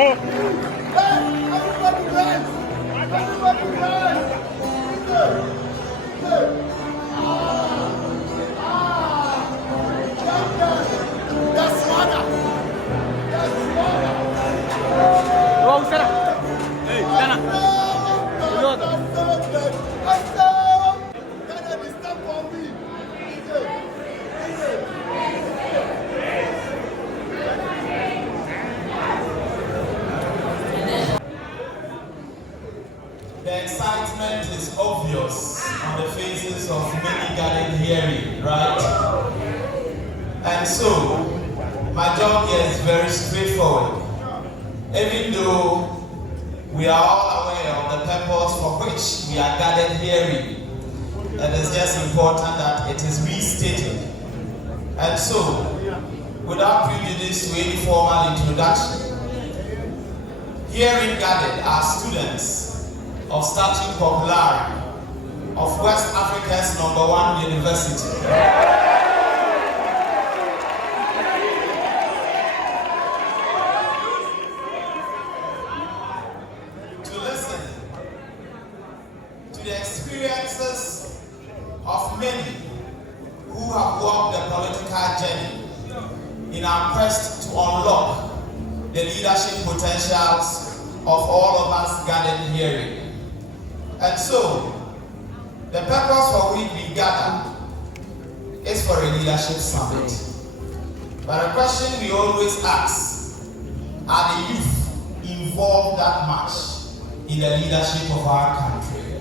ho. Everybody dance! Everybody dance! That's water! That's water! Wrong, stand up. Hey, stand up. The excitement is obvious on the faces of many gathered hearing, right? And so, my job here is very straightforward. Even though we are all aware of the purpose for which we are gathered hearing, it is just important that it is restated. And so, without prejudice to any formal introduction, herein gathered are students of Statue Popular of West Africa's #1 university. To listen to the experiences of many who have walked the political journey in our quest to unlock the leadership potentials of all of us gathered herein. And so, the purpose for which we gather is for a leadership summit. But a question we always ask, are the youth involved that much in the leadership of our country?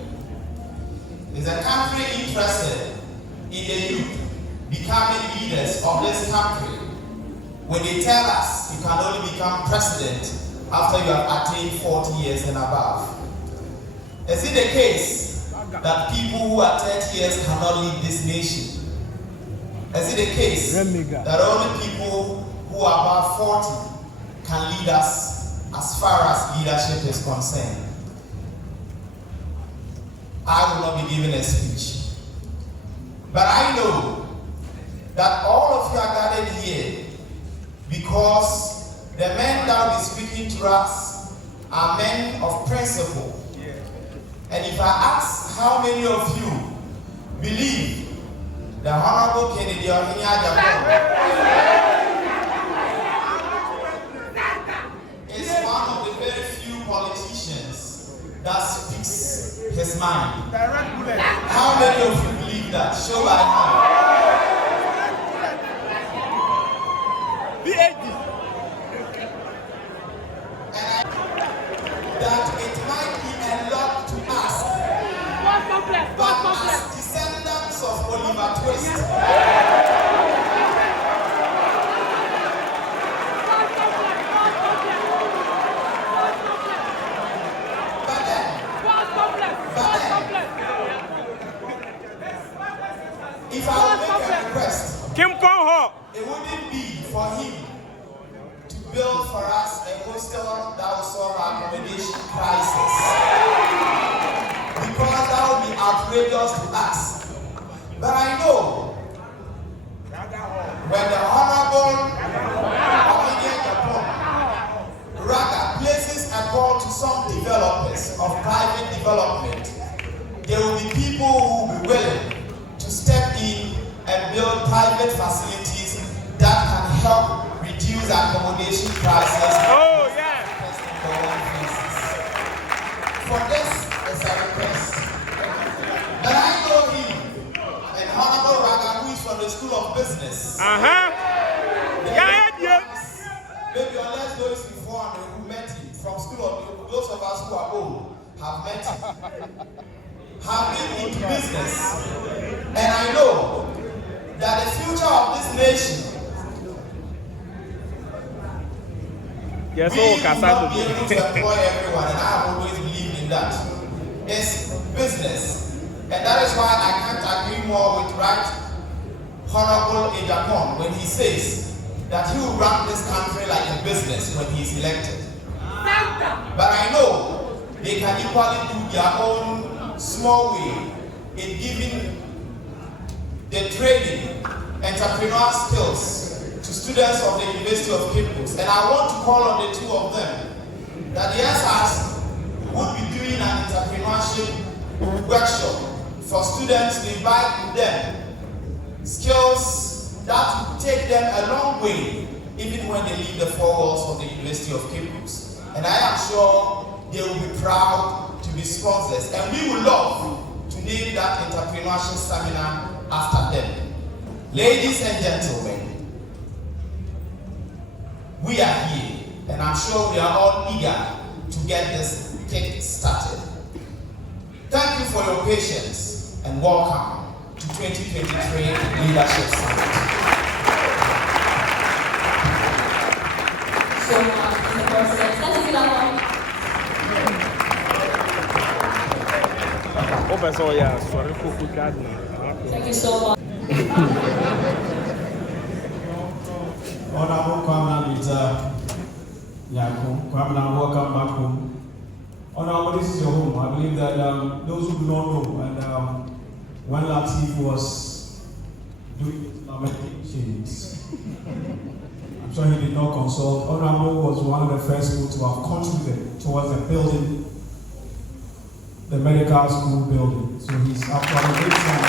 Is the country interested in the youth becoming leaders of this country when they tell us you can only become president after you have attained 40 years and above? Is it the case that people who are 30 years cannot lead this nation? Is it the case that only people who are about 40 can lead us as far as leadership is concerned? I will not be giving a speech. But I know that all of you are gathered here because the men that will be speaking to us are men of principle. And if I ask how many of you believe the Hon.Kennedyoheneagyepong is one of the very few politicians that speaks his mind? How many of you believe that? Show by hand. That it might be a lot to ask, but as descendants of Oliver Twist, but then, if I would make a request, it wouldn't be for him to build for us a hostel that will solve our accommodation crisis, because that would be outrageous to us. But I know when the Honorable Hon.Kojooppongnkrumah rather places a call to some developers of private development, there will be people who will be willing to step in and build private facilities that can help reduce accommodation prices. Oh, yeah. For this is a request. But I know him and Honorable Raga, who is from the School of Business. Maybe unless those informed who met him from School of Business, those of us who are old have met him, have been into business. And I know that the future of this nation, yes, we will not be able to employ everyone, and I have always believed in that. It's business. And that is why I can't agree more with Right Honorable Ejapon when he says that he will run this country like a business when he is elected. But I know they can equally do their own small way in giving the training, entrepreneurial skills to students of the University of Cape Coast. And I want to call on the two of them that the SRs would be doing an entrepreneurship workshop for students to invite them skills that will take them a long way even when they leave the four walls of the University of Cape Coast. And I am sure they will be proud to be sponsors, and we would love to name that entrepreneurship seminar after them. Ladies and gentlemen, we are here, and I'm sure we are all eager to get this kick started. Thank you for your patience and welcome to 2023 Leadership Summit. So much, let's give it up. Thank you so much. Hon.Kwamenamintanyarku, welcome back home. Honorable, this is your home. I believe that those who do not know, and when Latif was doing Islamic teachings, I'm sure he did not consult. Honorable was one of the first people to have contributed towards the building, the medical school building. So he's actually a big fan.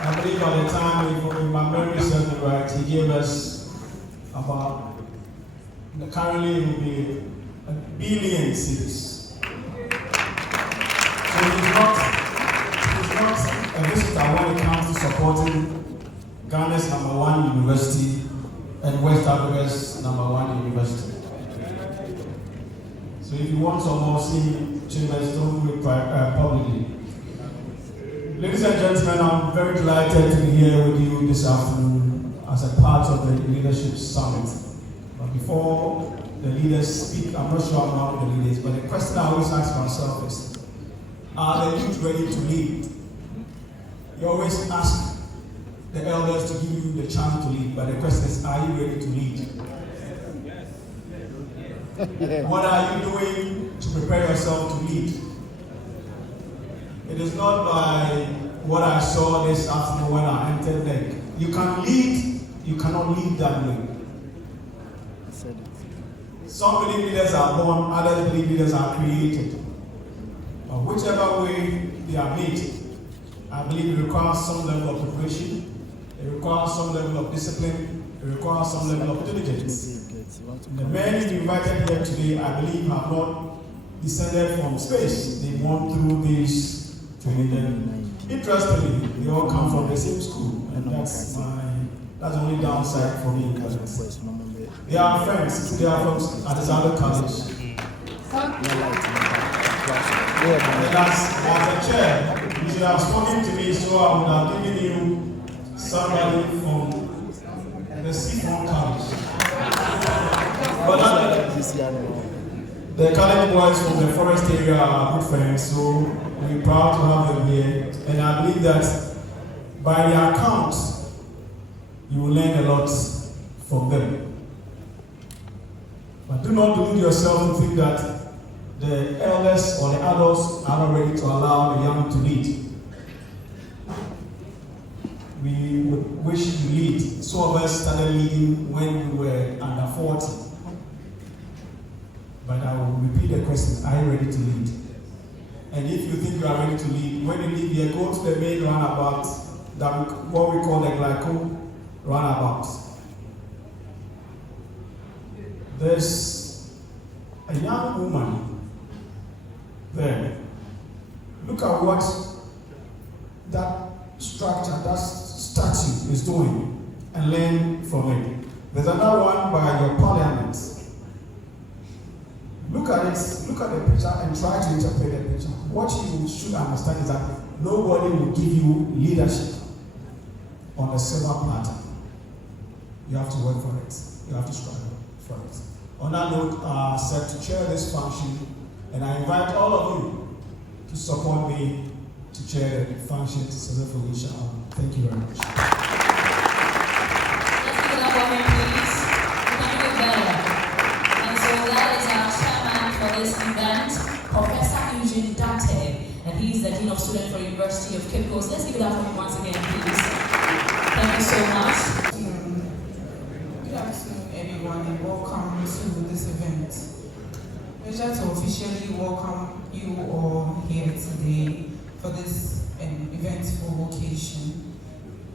I believe by the time, if my memory serves me right, he gave us about, currently it will be 1 billion cedis. So he's not a visitor when it comes to supporting Ghana's #1 university and West Africa's #1 university. So if you want some more senior chambers, don't do it publicly. Ladies and gentlemen, I'm very delighted to be here with you this afternoon as a part of the Leadership Summit. But before the leaders speak, I'm not sure about the leaders, but the question I always ask myself is, are the youth ready to lead? You always ask the elders to give you the chance to lead, but the question is, are you ready to lead? What are you doing to prepare yourself to lead? It is not by what I saw this afternoon when I entered there. You can lead, you cannot lead that way. Some believe leaders are born, others believe leaders are created. But whichever way they are made, I believe it requires some level of preparation, it requires some level of discipline, it requires some level of diligence. The men you invited here today, I believe, have not descended from space. They went through this training. Interestingly, they all come from the same school, and that's the only downside for me. They are friends. They are from Adesanya College. And as a chair, you should have spoken to me, so I would have given you somebody from the Seafoam College. But the college boys from the forest area are good friends, so we're proud to have them here. And I believe that by their account, you will learn a lot from them. But do not delude yourself to think that the elders or the adults are not ready to allow the young to lead. We would wish to lead. Some of us started leading when we were under 40. But I will repeat the question, are you ready to lead? And if you think you are ready to lead, when you leave here, go to the main roundabout, what we call the Glyco roundabout. There's a young woman there. Look at what that structure, that statue is doing, and learn from it. There's another one by your parliament. Look at it, look at the picture and try to interpret the picture. What you should understand is that nobody will give you leadership on a silver platter. You have to work for it. You have to struggle for it. On that note, set to chair this function, and I invite all of you to support me to chair the function successfully, inshallah. Thank you very much. Let's give it up for him, please. We can do it better. And so that is our chairman for this event, Professor Eugene Dante, and he's the Dean of Students for University of Cape Coast. Let's give it up for him once again, please. Thank you so much. Good afternoon, everyone. officially welcome you all here today for this eventful occasion.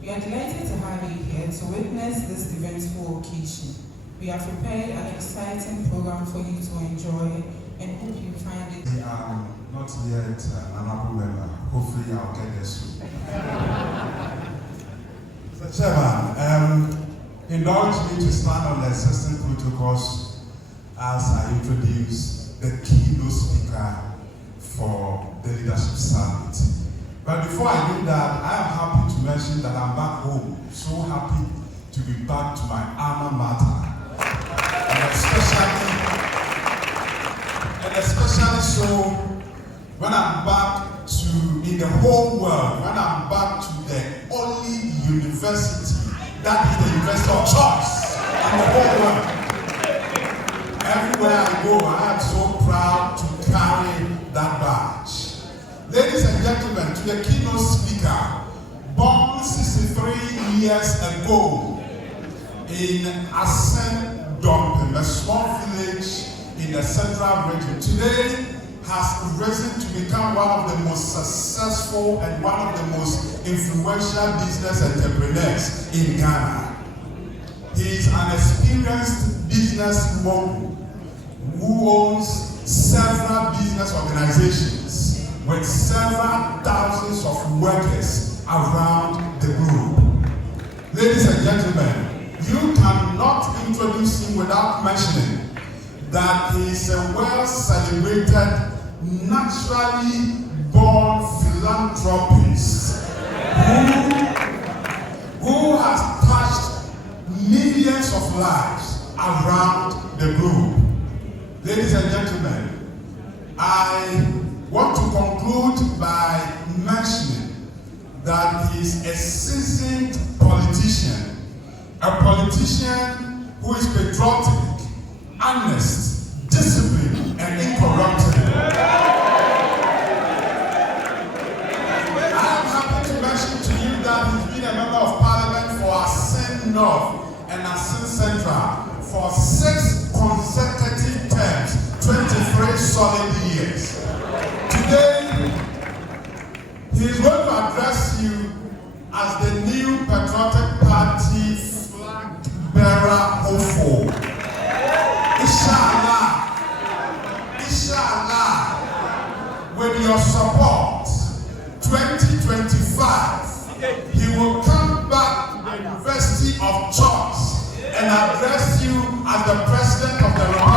We are delighted to have you here to witness this eventful occasion. We have prepared an exciting program for you to enjoy and hope you find it. I am not yet an honorable member. Hopefully I'll get there soon. Mr. Chairman, indulge me to stand on the existing protocols as I introduce the keynote speaker for the Leadership Summit. But before I do that, I am happy to mention that I'm back home. So happy to be back to my alma mater. And especially so when I'm back in the whole world, when I'm back to the only university that is the university of choice in the whole world. Everywhere I go, I am so proud to carry that badge. Ladies and gentlemen, to the keynote speaker, born 63 years ago in Asen Dompem, a small village in the central region, today has risen to become one of the most successful and one of the most influential business entrepreneurs in Ghana. He is an experienced business mogul who owns several business organizations with several thousands of workers around the globe. Ladies and gentlemen, you cannot introduce him without mentioning that he is a well-celebrated, naturally born philanthropist who has touched millions of lives around the globe. Ladies and gentlemen, I want to conclude by mentioning that he is a seasoned politician, a politician who is patriotic, honest, disciplined, and incorruptible. I am happy to mention to you that he's been a member of parliament for Asen North and Asen Central for 6 consecutive terms, 23 solid years. Today, he is going to address you as the new Patriotic Party flag bearer hopeful. Inshallah, with your support, 2025, he will come back to the University of Choice and address you as the President of the Republic.